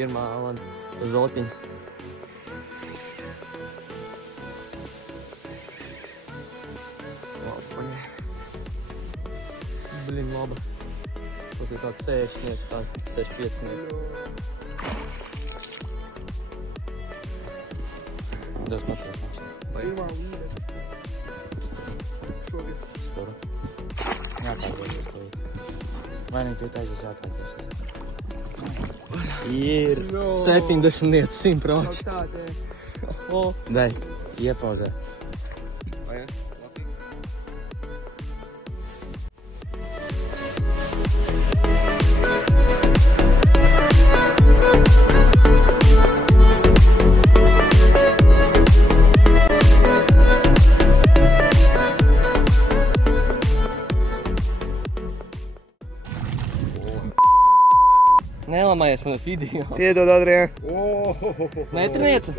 pirmā Alana zotiņa. Blin, laba. Tas ir tāds 6, tāds 65. Das pašās mašana. Pirmā līde. Šogad. Sturu. Jātāģēsies tev. Vai ne tu taisies jātāģēsies? Ir 70, 100%. Tāds, Dai, iepauzē. Vai, ja? Nelamājies manas video. Piedod, Adrian. Netrinieci?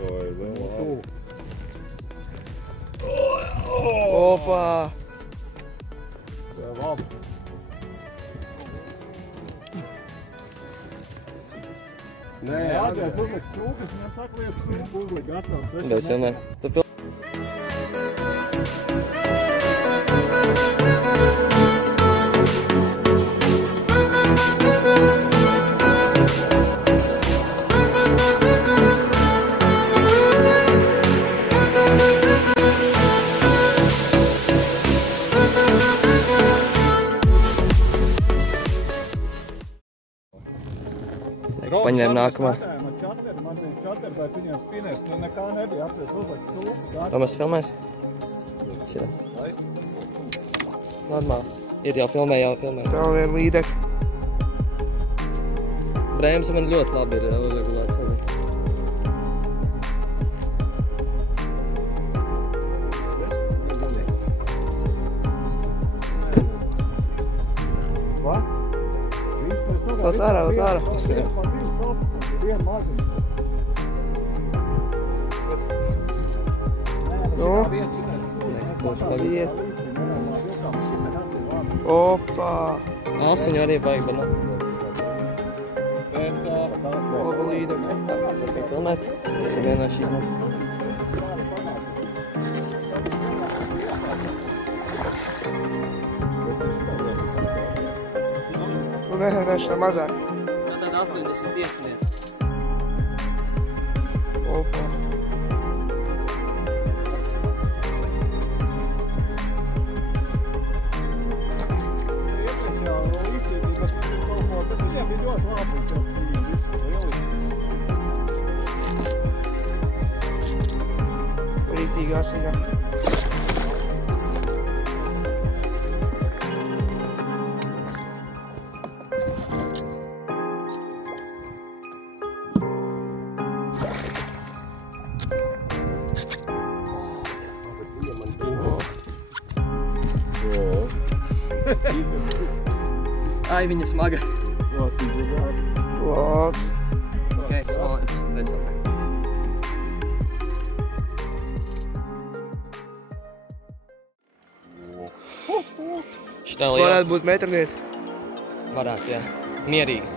Opā. Nē, Adrian, uzliek cūkas, viņam saka, liek cūku, uzliek gatavs. Es filmēju. Tu filmēji. Paņēma nākamā. Man bija čateri, bet viņiem spinēs, nekā nebija atries, uzliek cūku. Vai mēs filmēs? Šitā. Normāli. Ir jau filmē. Vēl vien līdekļi. Brēmsa man ļoti labi ir uzregulēts. Uz ārā. Vienu maziņu. Nu. Opā. Asuņu arī baigi, bet Laba līdekļi. Turpin filmēt. Es vienā šīs man. Nu, nē, šitā mazāk. Tā tāda 85. Opā. Rīktīgi asiņā. Ai, viņa smaga. Labs. Ok, malēs. Beidzot. Šitā liela. Varētu būt metrnieci. Varētu, jā. Mierīgi.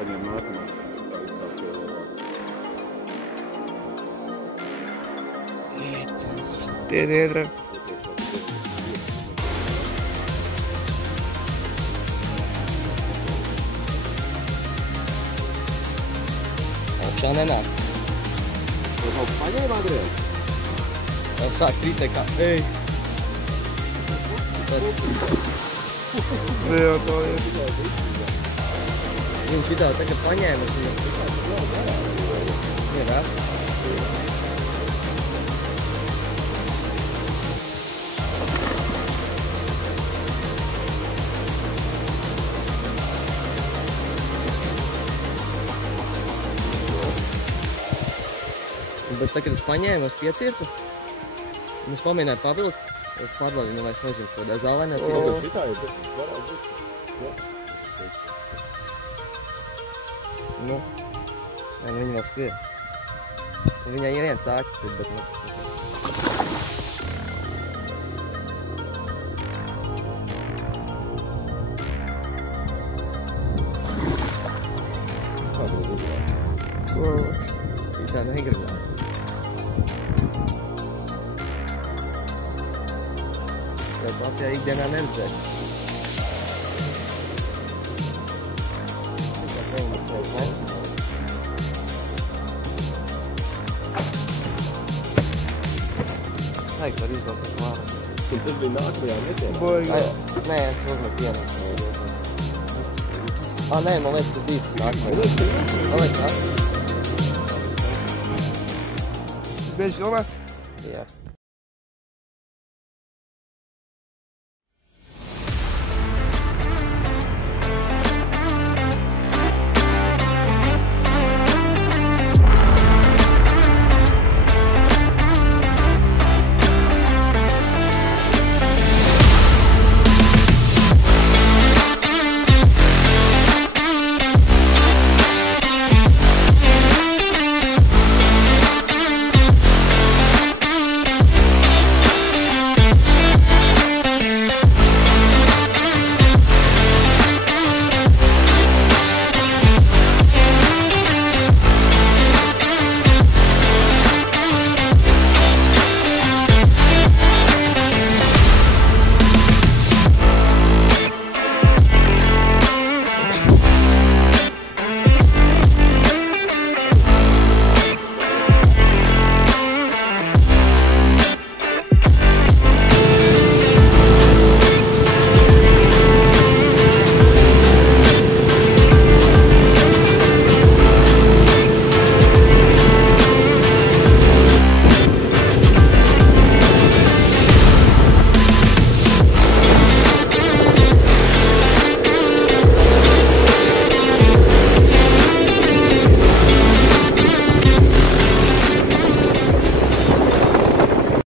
Paņem nākamā. Tā izstāv Piediedra. Augšā nenāk. Vai kaut paņēma, Adrian? Sāk krītē kā, ej. Jā, tā ir. Viņš šitā tagad paņēma. Ir rasa. Bet tā, kad es paņēmu, es piecirtu, un es pamēģināju pavilkt, es pārbaudīju, nu vairs nezinu, kādā zālēnēs ir. Šitā ir varētu būt. Nu, viņa vēl skrien. Viņai ir viens āķis, bet nu. Tev Latvijā ikdienā neredzēt. Vajag var izbraukt uz vāru. Tas bija nākamajā netienā. Nē, es uzmetu vienu. Nē, man liekas, tas bija nākamajā. Man liekas, nākamajā. Bieži domā?